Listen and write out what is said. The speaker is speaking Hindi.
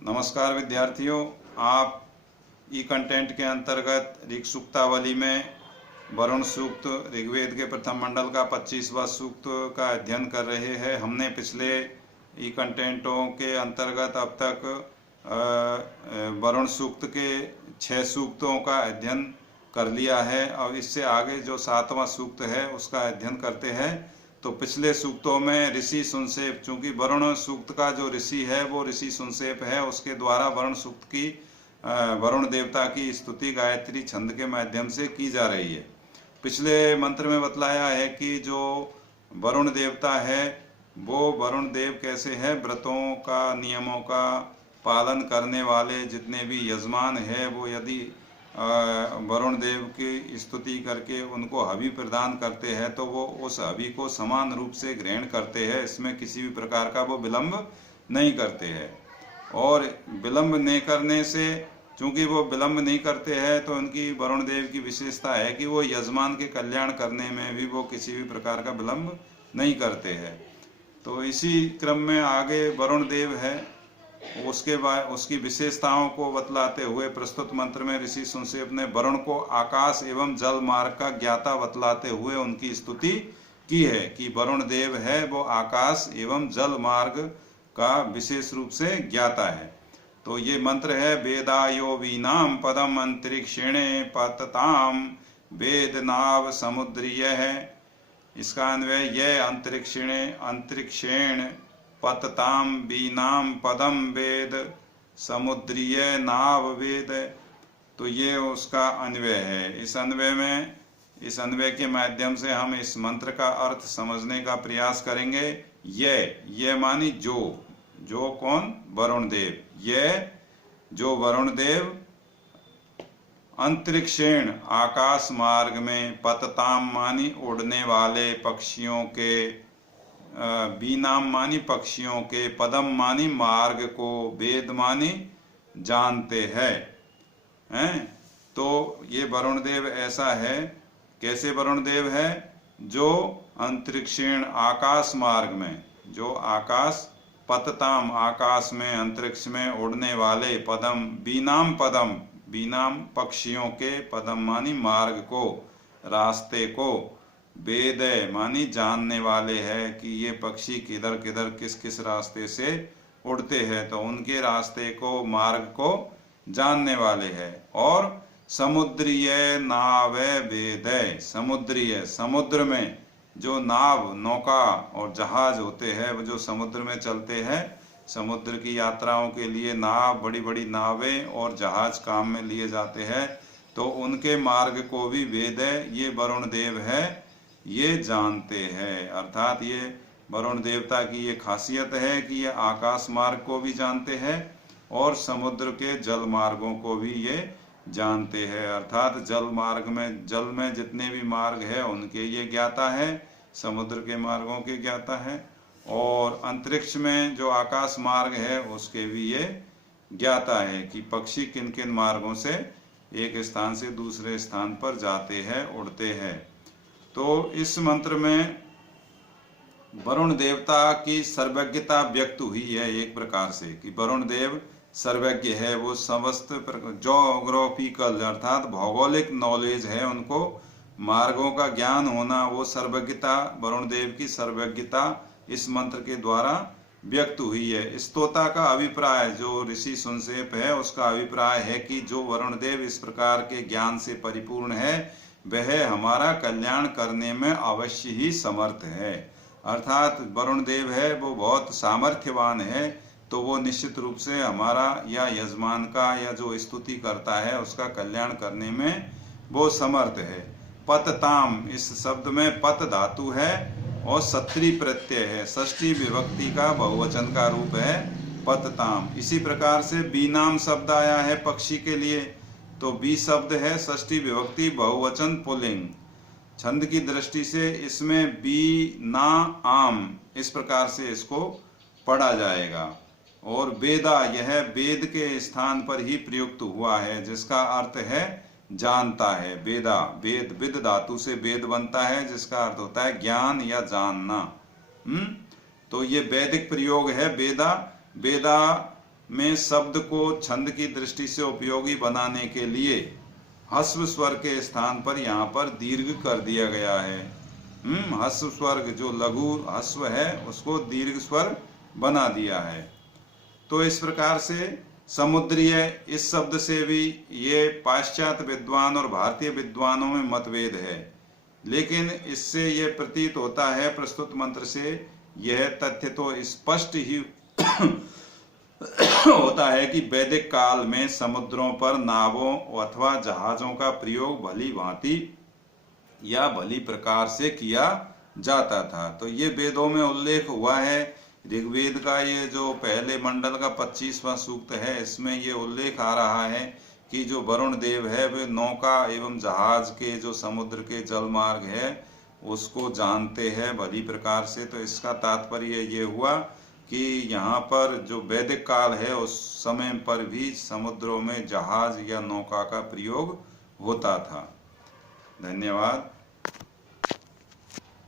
नमस्कार विद्यार्थियों, आप ई कंटेंट के अंतर्गत ऋग सूक्तावली में वरुण सूक्त ऋग्वेद के प्रथम मंडल का 25वां सूक्त का अध्ययन कर रहे हैं। हमने पिछले ई कंटेंटों के अंतर्गत अब तक वरुण सूक्त के 6 सूक्तों का अध्ययन कर लिया है। अब इससे आगे जो 7वां सूक्त है उसका अध्ययन करते हैं। तो पिछले सूक्तों में ऋषि सुनसेप, चूंकि वरुण सूक्त का जो ऋषि है वो ऋषि सुनसेप है, उसके द्वारा वरुण सूक्त की वरुण देवता की स्तुति गायत्री छंद के माध्यम से की जा रही है। पिछले मंत्र में बतलाया है कि जो वरुण देवता है वो वरुण देव कैसे है, व्रतों का नियमों का पालन करने वाले जितने भी यजमान है वो यदि वरुण देव की स्तुति करके उनको हवि प्रदान करते हैं तो वो उस हवि को समान रूप से ग्रहण करते हैं। इसमें किसी भी प्रकार का वो विलंब नहीं करते हैं। और विलंब नहीं करने से, चूंकि वो विलंब नहीं करते हैं, तो उनकी वरुण देव की विशेषता है कि वो यजमान के कल्याण करने में भी वो किसी भी प्रकार का विलंब नहीं करते हैं। तो इसी क्रम में आगे वरुण देव है, उसके बाद उसकी विशेषताओं को बतलाते हुए प्रस्तुत मंत्र में ऋषि सुनसेप ने वरुण को आकाश एवं जल मार्ग का ज्ञाता बतलाते हुए उनकी स्तुति की है कि वरुण देव है वो आकाश एवं जल मार्ग का विशेष रूप से ज्ञाता है। तो ये मंत्र है, वेदायो वीनाम पदम अंतरिक्षेणे पतताम वेद नाव समुद्रीय है। इसका अन्वय यह अंतरिक्षेण पतताम बीनाम पदम वेद समुद्रीय नाव वेद। तो ये उसका अन्वय है। इस अन्वय के माध्यम से हम इस मंत्र का अर्थ समझने का प्रयास करेंगे। ये मानी जो कौन, वरुण देव। ये जो वरुण देव अंतरिक्षेण आकाश मार्ग में, पतताम मानी उड़ने वाले पक्षियों के, बीनाम मानी पक्षियों के, पदम मानी मार्ग को, वेद मानी जानते हैं। तो ये वरुण देव ऐसा है। कैसे वरुण देव है? जो अंतरिक्षेण आकाश मार्ग में, जो आकाश पतताम आकाश में अंतरिक्ष में उड़ने वाले, पदम बीनाम पक्षियों के, पदम मानी मार्ग को, रास्ते को, वेद मानी जानने वाले हैं कि ये पक्षी किधर किधर किस किस रास्ते से उड़ते हैं, तो उनके रास्ते को, मार्ग को जानने वाले हैं। और समुद्रीय नाव वेद, समुद्रीय समुद्र में जो नाव, नौका और जहाज होते हैं वो जो समुद्र में चलते हैं, समुद्र की यात्राओं के लिए नाव, बड़ी बड़ी नावें और जहाज काम में लिए जाते हैं, तो उनके मार्ग को भी वेद ये वरुण देव है ये जानते हैं। अर्थात ये वरुण देवता की ये खासियत है कि ये आकाश मार्ग को भी जानते हैं और समुद्र के जल मार्गों को भी ये जानते हैं। अर्थात जल में जितने भी मार्ग है उनके ये ज्ञाता है, समुद्र के मार्गों के ज्ञाता है, और अंतरिक्ष में जो आकाश मार्ग है उसके भी ये ज्ञाता है कि पक्षी किन किन मार्गों से एक स्थान से दूसरे स्थान पर जाते हैं, उड़ते हैं। तो इस मंत्र में वरुण देवता की सर्वज्ञता व्यक्त हुई है एक प्रकार से कि वरुण देव सर्वज्ञ है। वो समस्त ज्योग्राफिकल अर्थात भौगोलिक नॉलेज है उनको, मार्गों का ज्ञान होना, वो सर्वज्ञता, वरुण देव की सर्वज्ञता इस मंत्र के द्वारा व्यक्त हुई है। स्तोता का अभिप्राय, जो ऋषि सुनसेप है उसका अभिप्राय है कि जो वरुण देव इस प्रकार के ज्ञान से परिपूर्ण है वह हमारा कल्याण करने में अवश्य ही समर्थ है। अर्थात वरुण देव है वो बहुत सामर्थ्यवान है, तो वो निश्चित रूप से हमारा या यजमान का या जो स्तुति करता है उसका कल्याण करने में वो समर्थ है। पतताम, इस शब्द में पत धातु है और सत्री प्रत्यय है, षष्ठी विभक्ति का बहुवचन का रूप है पतताम। इसी प्रकार से बीनाम शब्द आया है पक्षी के लिए, तो बी शब्द है षष्ठी विभक्ति बहुवचन पुल्लिंग। छंद की दृष्टि से इसमें बी ना आम इस प्रकार से इसको पढ़ा जाएगा। और वेदा, यह वेद के स्थान पर ही प्रयुक्त हुआ है, जिसका अर्थ है जानता है। वेदा, वेद, विद धातु से वेद बनता है जिसका अर्थ होता है ज्ञान या जानना। तो ये वैदिक प्रयोग है वेदा। वेदा में शब्द को छंद की दृष्टि से उपयोगी बनाने के लिए ह्रस्व स्वर के स्थान पर यहाँ पर दीर्घ कर दिया गया है। ह्रस्व स्वर जो लघु ह्रस्व है उसको दीर्घ स्वर बना दिया है। तो इस प्रकार से समुद्रीय इस शब्द से भी ये पाश्चात्य विद्वान और भारतीय विद्वानों में मतभेद है, लेकिन इससे यह प्रतीत होता है प्रस्तुत मंत्र से यह तथ्य तो स्पष्ट ही होता है कि वैदिक काल में समुद्रों पर नावों अथवा जहाजों का प्रयोग भली भांति या भली प्रकार से किया जाता था। तो ये वेदों में उल्लेख हुआ है। ऋग्वेद का ये जो पहले मंडल का 25वां सूक्त है, इसमें ये उल्लेख आ रहा है कि जो वरुण देव है वे नौका एवं जहाज के जो समुद्र के जल मार्ग है उसको जानते हैं भली प्रकार से। तो इसका तात्पर्य ये हुआ कि यहाँ पर जो वैदिक काल है उस समय पर भी समुद्रों में जहाज या नौका का प्रयोग होता था। धन्यवाद।